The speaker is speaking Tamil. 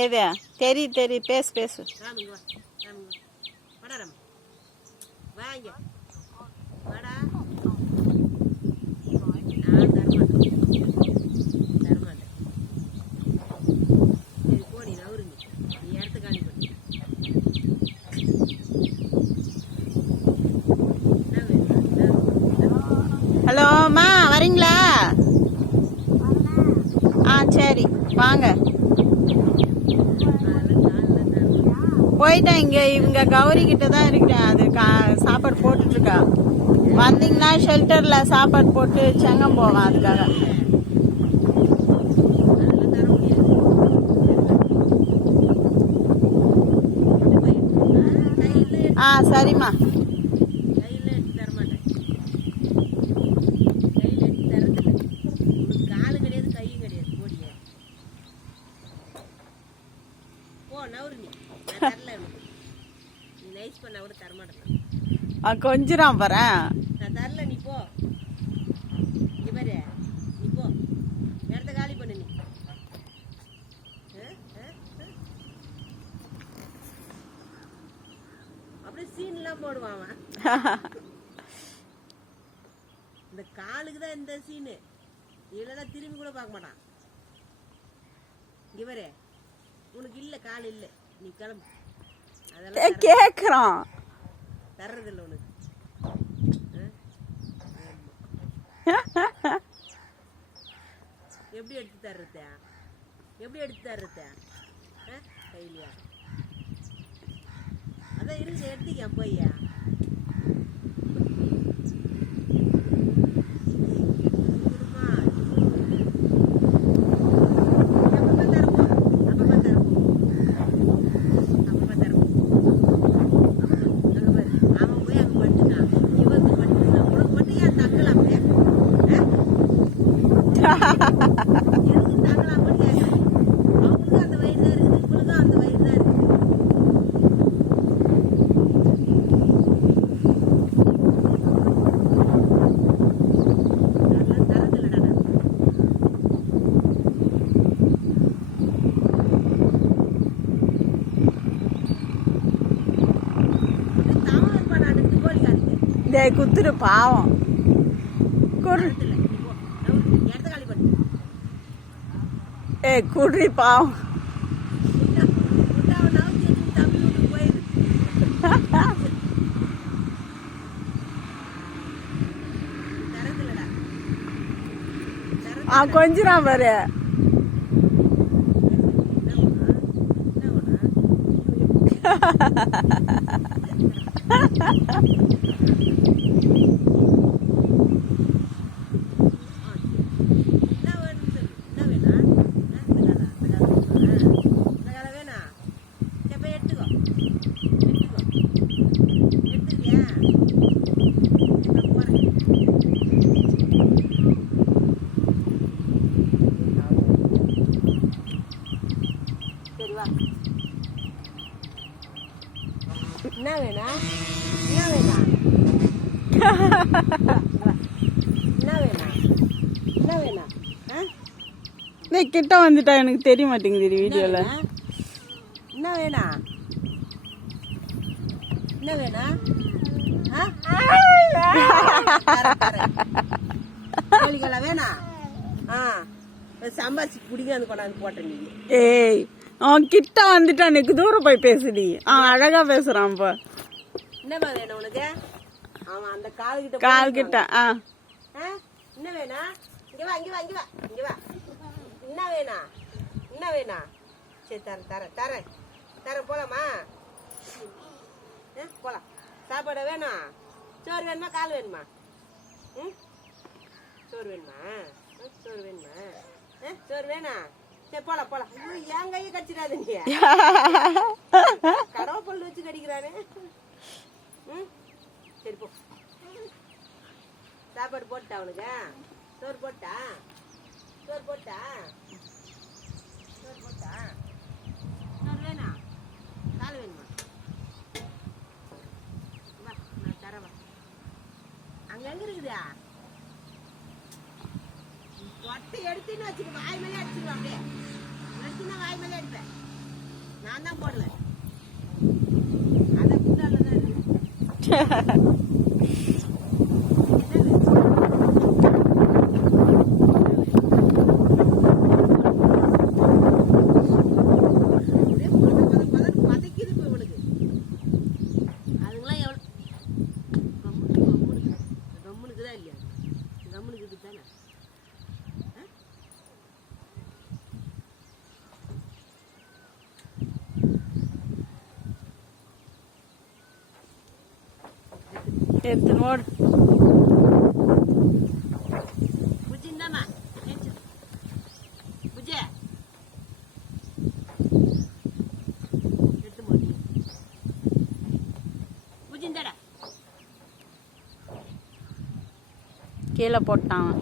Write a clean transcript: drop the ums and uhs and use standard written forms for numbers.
ஏதா தெரியும் பேசு பேசு. வாங்க வாடா. ஹலோ அம்மா, வரீங்களா? சரி வாங்க. போயிட்டேன். இவங்க கௌரி கிட்ட தான் இருக்கிறேன். அது சாப்பாடு போட்டுட்டு இருக்கா. வந்தீங்கன்னா ஷெல்டர்ல சாப்பாடு போட்டு செங்கம் போவேன். அதுக்காக சரிம்மா. கொஞ்சம் வரேன். நான் தரல, நீ போ. இங்க பாரு, நீ போ. இடத்த காலி பண்ணு நீ. அப்படியே சீன்லாம் போடுவான் அவன். இந்த காலுக்கு தான் இந்த சீனு. இல்லைன்னா திரும்பி கூட பார்க்க மாட்டான். இங்க பாரு, உனக்கு இல்ல கால் இல்ல, நீ கிளம்பு. அதெல்லாம் கேக்குறான். தர்றதில்ல உனக்கு. எப்படி எடுத்து தர்றத? எப்படி எடுத்து தர்றத? கையிலையா? அதான் இருந்து எடுத்துக்க போய்யா. குத்துரு பாவம். குடி பாவம். கொஞ்சம் பாரு. என்ன வேணா? என்ன வேணா? என்ன வேணா? என்ன வேணா? நீ கிட்ட வந்துட்டா எனக்கு தெரிய மாட்டேங்குது வீடியோல. என்ன வேணா? என்ன வேணா? கோழிகளா வேணா? சம்பாதிச்சு குடிங்க கொண்டாந்து போட்டேன் நீங்க. ஏய், அவன் கிட்ட வந்துட்டா எனக்கு தூரம் போய் பேசுடி. அவன் அழகா பேசுறான். இப்ப என்னமா வேணும் உனக்கு? அவன் அந்த கால் கிட்ட என்ன வேணா? இங்க வா, இங்க வா, இங்க வா, இங்க வா. என்ன வேணா? என்ன வேணா? சரி தர போலாமா? போலாம். சாப்பாடு வேணும்? சோறு வேணுமா கால் வேணுமா? சோறு வேணுமா? சோறு வேணுமா? சோறு வேணா? சரி போலாம். என் கையை கடிச்சிடாதீங்க. கடவை பொருள் வச்சு கடிக்கிறானே. சரி போ. சாப்பாடு போட்டா அவனுக்கு? சோறு போட்டா? சோறு வேணா? கால் வேணுமா? வா, நான் தரவா. அங்க எங்க இருக்குதா? கொட்டை எடுத்துன்னு வச்சுக்க. வாய் மேலே அடிச்சிருவான். அப்படியே எடுத்துன்னா வாய் மேலே நான் தான் போடுவேன். அதை குண்டால தான் இருக்கு. பதைக்குது இப்போ இவனுக்கு. அதுங்களாம் எவ்வளோ கம்முனுக்கு தான் இல்லையா? கம்முனுக்கு தானே. எடுத்து நோடு. புஜ்ஜி இந்தாம்மா. புஜ்ஜி எடுத்து போடு. புஜ்ஜி இந்தாடா. கீழே போட்டான்.